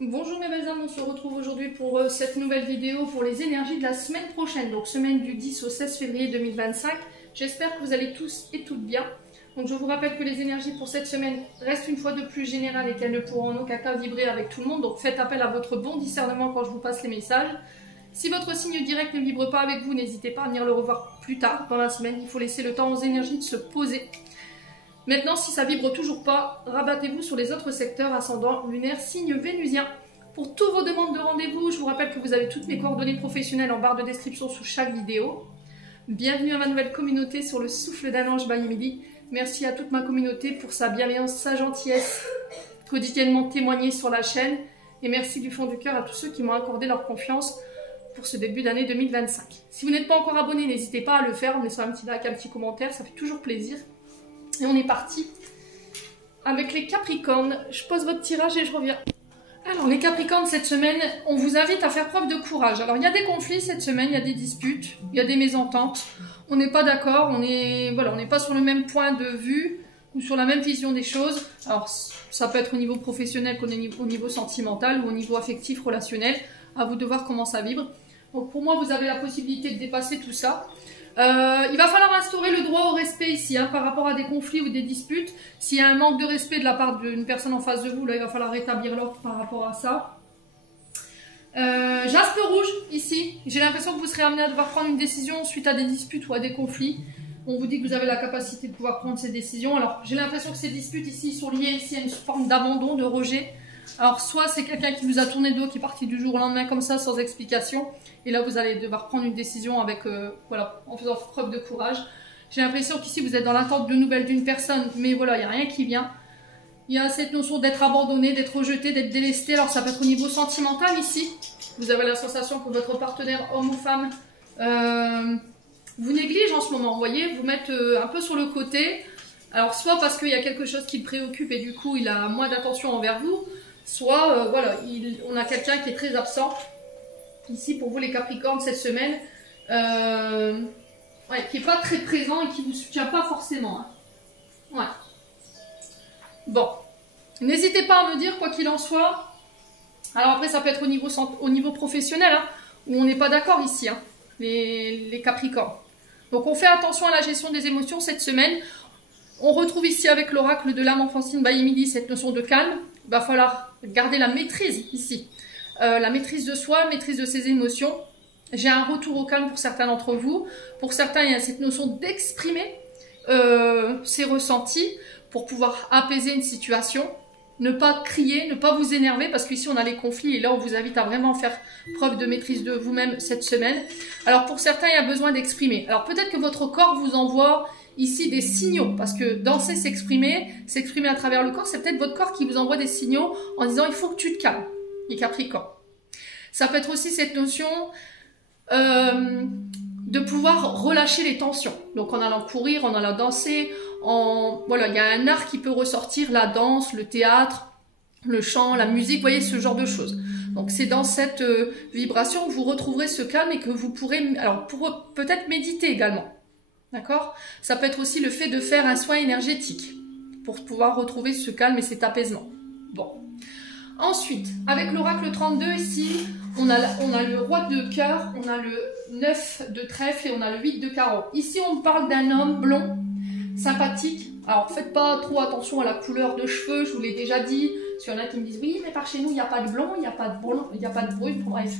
Bonjour mes belles âmes, on se retrouve aujourd'hui pour cette nouvelle vidéo pour les énergies de la semaine prochaine, donc semaine du 10 au 16 février 2025. J'espère que vous allez tous et toutes bien. Donc je vous rappelle que les énergies pour cette semaine restent une fois de plus générales et qu'elles ne pourront en aucun cas vibrer avec tout le monde, donc faites appel à votre bon discernement quand je vous passe les messages. Si votre signe direct ne vibre pas avec vous, n'hésitez pas à venir le revoir plus tard dans la semaine, il faut laisser le temps aux énergies de se poser. Maintenant, si ça vibre toujours pas, rabattez-vous sur les autres secteurs ascendant, lunaire, signe vénusien. Pour toutes vos demandes de rendez-vous, je vous rappelle que vous avez toutes mes coordonnées professionnelles en barre de description sous chaque vidéo. Bienvenue à ma nouvelle communauté sur le souffle d'un ange by Emily. Merci à toute ma communauté pour sa bienveillance, sa gentillesse, quotidiennement témoignée sur la chaîne. Et merci du fond du cœur à tous ceux qui m'ont accordé leur confiance pour ce début d'année 2025. Si vous n'êtes pas encore abonné, n'hésitez pas à le faire en laissant un petit like, un petit commentaire, ça fait toujours plaisir. Et on est parti avec les Capricornes. Je pose votre tirage et je reviens. Alors les Capricornes, cette semaine, on vous invite à faire preuve de courage. Alors il y a des conflits cette semaine, il y a des disputes, il y a des mésententes. On n'est pas d'accord, on n'est pas sur le même point de vue ou sur la même vision des choses. Alors ça peut être au niveau professionnel qu'au niveau sentimental ou au niveau affectif, relationnel. À vous de voir comment ça vibre. Donc pour moi, vous avez la possibilité de dépasser tout ça. Il va falloir instaurer le droit au respect ici, par rapport à des conflits ou des disputes. S'il y a un manque de respect de la part d'une personne en face de vous, là il va falloir rétablir l'ordre par rapport à ça. Jaspe rouge, ici. J'ai l'impression que vous serez amené à devoir prendre une décision suite à des disputes ou à des conflits. On vous dit que vous avez la capacité de pouvoir prendre ces décisions. Alors j'ai l'impression que ces disputes ici sont liées ici à une forme d'abandon, de rejet. Alors soit c'est quelqu'un qui vous a tourné le dos, qui est parti du jour au lendemain comme ça, sans explication. Et là vous allez devoir prendre une décision avec, voilà, en faisant preuve de courage. J'ai l'impression qu'ici vous êtes dans l'attente de nouvelles d'une personne, mais voilà, il n'y a rien qui vient. Il y a cette notion d'être abandonné, d'être rejeté, d'être délesté. Alors ça peut être au niveau sentimental ici. Vous avez la sensation que votre partenaire, homme ou femme, vous néglige en ce moment. Vous voyez, vous met un peu sur le côté. Alors soit parce qu'il y a quelque chose qui le préoccupe et du coup il a moins d'attention envers vous. Soit, voilà, on a quelqu'un qui est très absent, ici pour vous les Capricornes cette semaine, ouais, qui n'est pas très présent et qui ne vous soutient pas forcément. Ouais. Bon, n'hésitez pas à me dire, quoi qu'il en soit. Alors après, ça peut être au niveau professionnel, où on n'est pas d'accord ici, les Capricornes. Donc on fait attention à la gestion des émotions cette semaine. On retrouve ici avec l'oracle de l'âme enfantine by Emily cette notion de calme. Il va falloir garder la maîtrise ici. La maîtrise de soi, maîtrise de ses émotions. J'ai un retour au calme pour certains d'entre vous. Pour certains, il y a cette notion d'exprimer ses ressentis pour pouvoir apaiser une situation. Ne pas crier, ne pas vous énerver parce qu'ici on a les conflits et là on vous invite à vraiment faire preuve de maîtrise de vous-même cette semaine. Alors pour certains, il y a besoin d'exprimer. Alors peut-être que votre corps vous envoie ici des signaux, parce que danser, s'exprimer à travers le corps, c'est peut-être votre corps qui vous envoie des signaux en disant il faut que tu te calmes, les Capricornes. Ça peut être aussi cette notion de pouvoir relâcher les tensions. Donc en allant courir, en allant danser, voilà, il y a un art qui peut ressortir, la danse, le théâtre, le chant, la musique, vous voyez, ce genre de choses. Donc c'est dans cette vibration que vous retrouverez ce calme et que vous pourrez, alors peut-être méditer également. D'accord? Ça peut être aussi le fait de faire un soin énergétique pour pouvoir retrouver ce calme et cet apaisement. Bon. Ensuite, avec l'oracle 32 ici, on a le roi de cœur, on a le 9 de trèfle et on a le 8 de carreau. Ici, on parle d'un homme blond, sympathique. Alors, faites pas trop attention à la couleur de cheveux, je vous l'ai déjà dit. S'il y en a qui me disent, oui, mais par chez nous, il n'y a pas de blond, il n'y a pas de blond, il n'y a pas de brune, bref.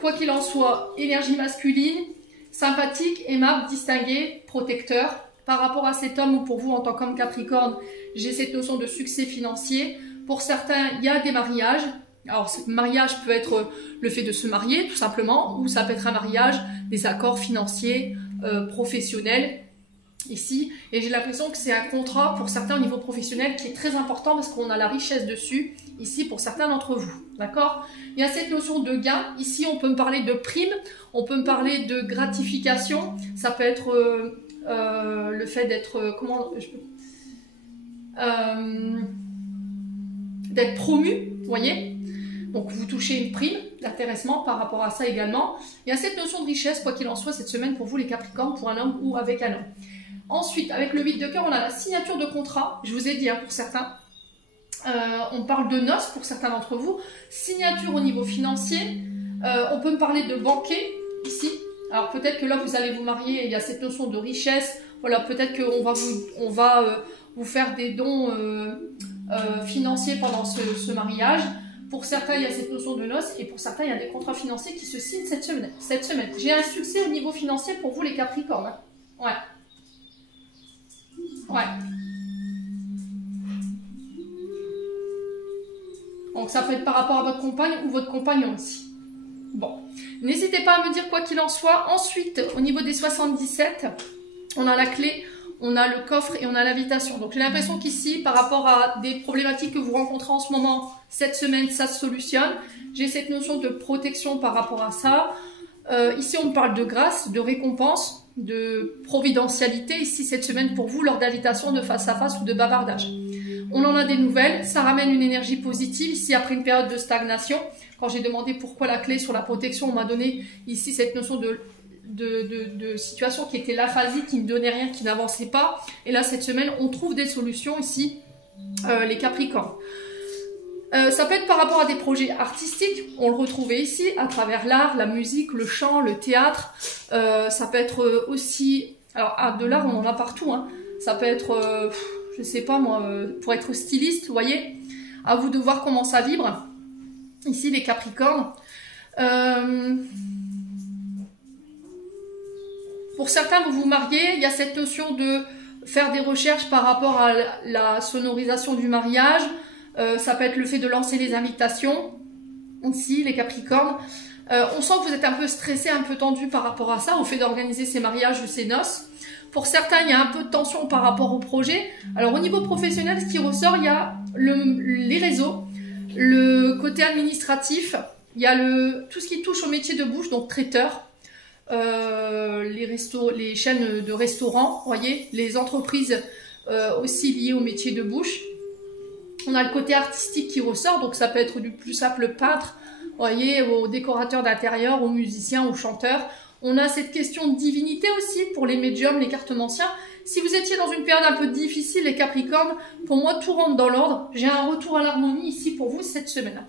Quoi qu'il en soit, énergie masculine, sympathique, aimable, distingué, protecteur. Par rapport à cet homme ou pour vous en tant qu'homme Capricorne, j'ai cette notion de succès financier. Pour certains, il y a des mariages. Alors, ce mariage peut être le fait de se marier, tout simplement, ou ça peut être un mariage, des accords financiers, professionnels, ici. Et j'ai l'impression que c'est un contrat pour certains au niveau professionnel qui est très important parce qu'on a la richesse dessus, ici, pour certains d'entre vous. D'accord? Il y a cette notion de gain. Ici, on peut me parler de prime, on peut me parler de gratification. Ça peut être le fait d'être... d'être promu, vous voyez, donc vous touchez une prime d'intéressement par rapport à ça également. Il y a cette notion de richesse, quoi qu'il en soit, cette semaine pour vous les Capricornes, pour un homme ou avec un homme. Ensuite, avec le 8 de cœur, on a la signature de contrat, je vous ai dit pour certains, On parle de noces pour certains d'entre vous. Signature au niveau financier. On peut me parler de banquet ici. Alors peut-être que là vous allez vous marier et il y a cette notion de richesse. Voilà, peut-être qu'on va vous faire des dons financiers pendant ce mariage. Pour certains, il y a cette notion de noces et pour certains, il y a des contrats financiers qui se signent cette semaine. J'ai un succès au niveau financier pour vous les Capricornes. Hein. Ouais. Ouais. Donc ça peut être par rapport à votre compagne ou votre compagnon aussi. Bon. N'hésitez pas à me dire quoi qu'il en soit. Ensuite, au niveau des 77, on a la clé, on a le coffre et on a l'invitation. Donc j'ai l'impression qu'ici, par rapport à des problématiques que vous rencontrez en ce moment, cette semaine, ça se solutionne. J'ai cette notion de protection par rapport à ça. Ici, on me parle de grâce, de récompense, de providentialité. Ici, cette semaine, pour vous, lors d'invitation de face à face ou de bavardage. On en a des nouvelles. Ça ramène une énergie positive. Ici, après une période de stagnation, quand j'ai demandé pourquoi la clé sur la protection, on m'a donné ici cette notion de situation qui était l'aphasie, qui ne donnait rien, qui n'avançait pas. Et là, cette semaine, on trouve des solutions ici, les Capricornes. Ça peut être par rapport à des projets artistiques, on le retrouvait ici, à travers l'art, la musique, le chant, le théâtre. Ça peut être aussi... Alors, de l'art, on en a partout. Hein. Ça peut être, je sais pas moi, pour être styliste, vous voyez. À vous de voir comment ça vibre. Ici, les Capricornes. Pour certains, vous vous mariez, il y a cette notion de faire des recherches par rapport à la sonorisation du mariage. Ça peut être le fait de lancer les invitations. Ici, les Capricornes. On sent que vous êtes un peu stressé, un peu tendu par rapport à ça, au fait d'organiser ces mariages ou ces noces. Pour certains, il y a un peu de tension par rapport au projet. Alors, au niveau professionnel, ce qui ressort, il y a les réseaux, le côté administratif, il y a tout ce qui touche au métier de bouche, donc traiteur. Les chaînes de restaurants, voyez, les entreprises aussi liées au métier de bouche. On a le côté artistique qui ressort, donc ça peut être du plus simple peintre, voyez, aux décorateurs d'intérieur, aux musiciens, aux chanteurs. On a cette question de divinité aussi pour les médiums, les cartomanciens. Si vous étiez dans une période un peu difficile, les Capricornes, pour moi tout rentre dans l'ordre. J'ai un retour à l'harmonie ici pour vous cette semaine.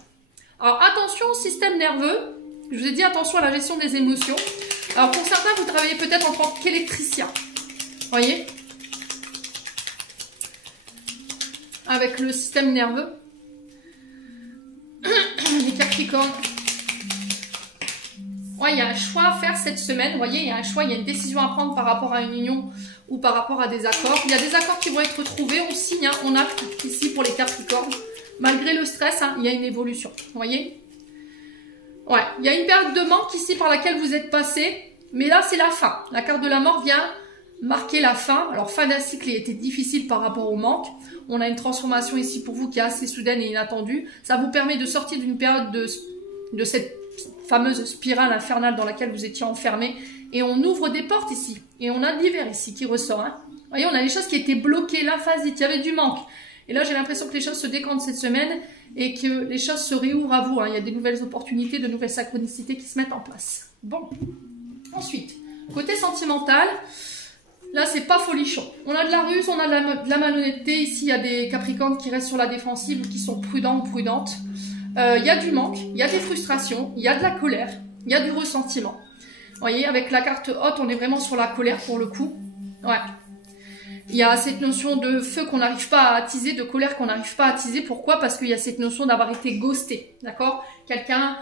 Alors attention au système nerveux. Je vous ai dit attention à la gestion des émotions. Alors pour certains, vous travaillez peut-être en tant qu'électricien. Voyez, avec le système nerveux. Les Capricornes. Ouais, il y a un choix à faire cette semaine. Vous voyez, il y a un choix, il y a une décision à prendre par rapport à une union ou par rapport à des accords. Il y a des accords qui vont être trouvés. On signe, hein, on acte ici pour les Capricornes. Malgré le stress, hein, il y a une évolution. Vous voyez? Ouais, il y a une période de manque ici par laquelle vous êtes passé. Mais là, c'est la fin. La carte de la mort vient marquer la fin. Alors, fin d'un cycle qui était difficile par rapport au manque. On a une transformation ici pour vous qui est assez soudaine et inattendue. Ça vous permet de sortir d'une période de cette fameuse spirale infernale dans laquelle vous étiez enfermé. Et on ouvre des portes ici. Et on a l'hiver ici qui ressort. Hein. Vous voyez, on a les choses qui étaient bloquées, l'aphasie, il y avait du manque. Et là, j'ai l'impression que les choses se décantent cette semaine et que les choses se réouvrent à vous. Hein. Il y a des nouvelles opportunités, de nouvelles synchronicités qui se mettent en place. Bon. Ensuite, côté sentimental, là, c'est pas folichon. On a de la ruse, on a de la malhonnêteté. Ici, il y a des Capricornes qui restent sur la défensive ou qui sont prudents ou prudentes. Il y a du manque, il y a des frustrations, il y a de la colère, il y a du ressentiment. Vous voyez, avec la carte haute, on est vraiment sur la colère pour le coup. Ouais. Il y a cette notion de feu qu'on n'arrive pas à attiser, de colère qu'on n'arrive pas à attiser. Pourquoi? Parce qu'il y a cette notion d'avoir été ghosté. D'accord? Quelqu'un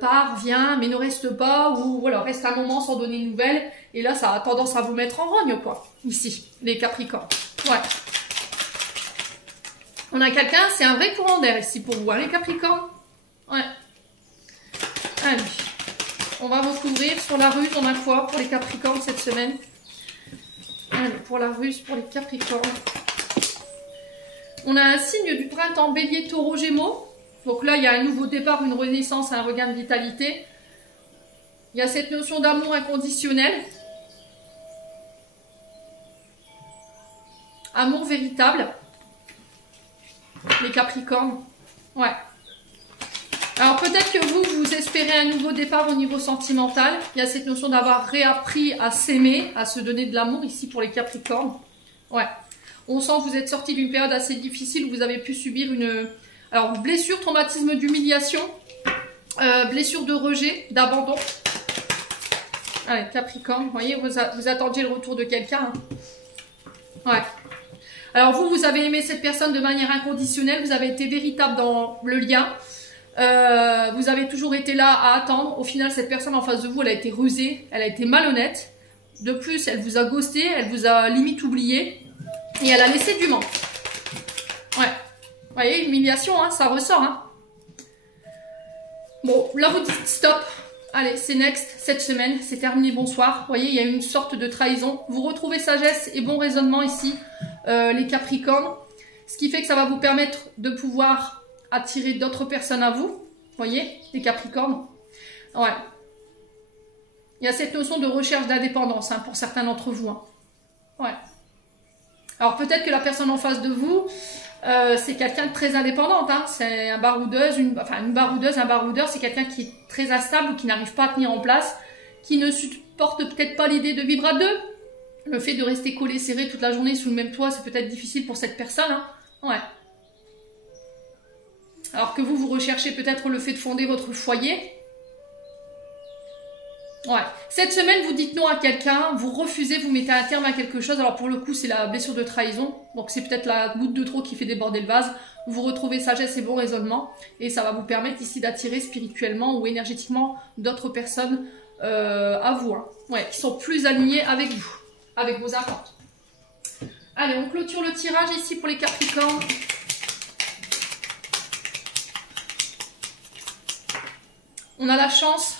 part, vient, mais ne reste pas, ou voilà, reste un moment sans donner de nouvelles. Et là, ça a tendance à vous mettre en rogne, quoi. Ici, les Capricornes. Ouais. On a quelqu'un, c'est un vrai courant d'air ici pour vous, hein, les Capricornes. Ouais. Allez. On va recouvrir sur la ruse. On a quoi pour les Capricornes cette semaine? Allez, pour la ruse, pour les Capricornes. On a un signe du printemps, Bélier, Taureau, Gémeaux. Donc là, il y a un nouveau départ, une renaissance, un regain de vitalité. Il y a cette notion d'amour inconditionnel. Amour véritable. Les Capricornes. Ouais. Alors peut-être que vous espérez un nouveau départ au niveau sentimental. Il y a cette notion d'avoir réappris à s'aimer, à se donner de l'amour ici pour les Capricornes. Ouais. On sent que vous êtes sorti d'une période assez difficile où vous avez pu subir une blessure, traumatisme d'humiliation, blessure de rejet, d'abandon. Allez, Capricorne, vous voyez, vous attendiez le retour de quelqu'un. Hein. Ouais. Alors vous avez aimé cette personne de manière inconditionnelle, vous avez été véritable dans le lien. Vous avez toujours été là à attendre. Au final, cette personne en face de vous, elle a été rusée, elle a été malhonnête. De plus, elle vous a ghosté, elle vous a limite oublié. Et elle a laissé du manque. Ouais. Vous voyez, humiliation, hein, ça ressort. Hein. Bon, là vous dites stop. Allez, c'est next, cette semaine, c'est terminé, bonsoir. Vous voyez, il y a une sorte de trahison. Vous retrouvez sagesse et bon raisonnement ici, les Capricornes. Ce qui fait que ça va vous permettre de pouvoir attirer d'autres personnes à vous. Vous voyez, les Capricornes. Ouais. Il y a cette notion de recherche d'indépendance, hein, pour certains d'entre vous. Hein. Ouais. Alors peut-être que la personne en face de vous, c'est quelqu'un de très indépendante. Hein. C'est un baroudeuse, un baroudeur, c'est quelqu'un qui est très instable ou qui n'arrive pas à tenir en place, qui ne supporte peut-être pas l'idée de vivre à deux. Le fait de rester collé, serré toute la journée sous le même toit, c'est peut-être difficile pour cette personne. Hein. Ouais. Alors que vous recherchez peut-être le fait de fonder votre foyer. Ouais. Cette semaine, vous dites non à quelqu'un, vous refusez, vous mettez un terme à quelque chose. Alors pour le coup, c'est la blessure de trahison. Donc c'est peut-être la goutte de trop qui fait déborder le vase. Vous retrouvez sagesse et bon raisonnement. Et ça va vous permettre ici d'attirer spirituellement ou énergétiquement d'autres personnes à vous. Hein. Ouais, qui sont plus alignées avec vous, avec vos attentes. Allez, on clôture le tirage ici pour les Capricornes. On a la chance.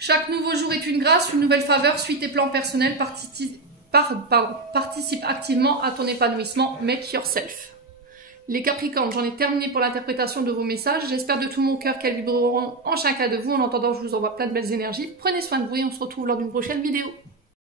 Chaque nouveau jour est une grâce, une nouvelle faveur. Suis tes plans personnels, participe activement à ton épanouissement. Make yourself. Les Capricornes, j'en ai terminé pour l'interprétation de vos messages. J'espère de tout mon cœur qu'elles vibreront en chacun de vous. En attendant, je vous envoie plein de belles énergies. Prenez soin de vous et on se retrouve lors d'une prochaine vidéo.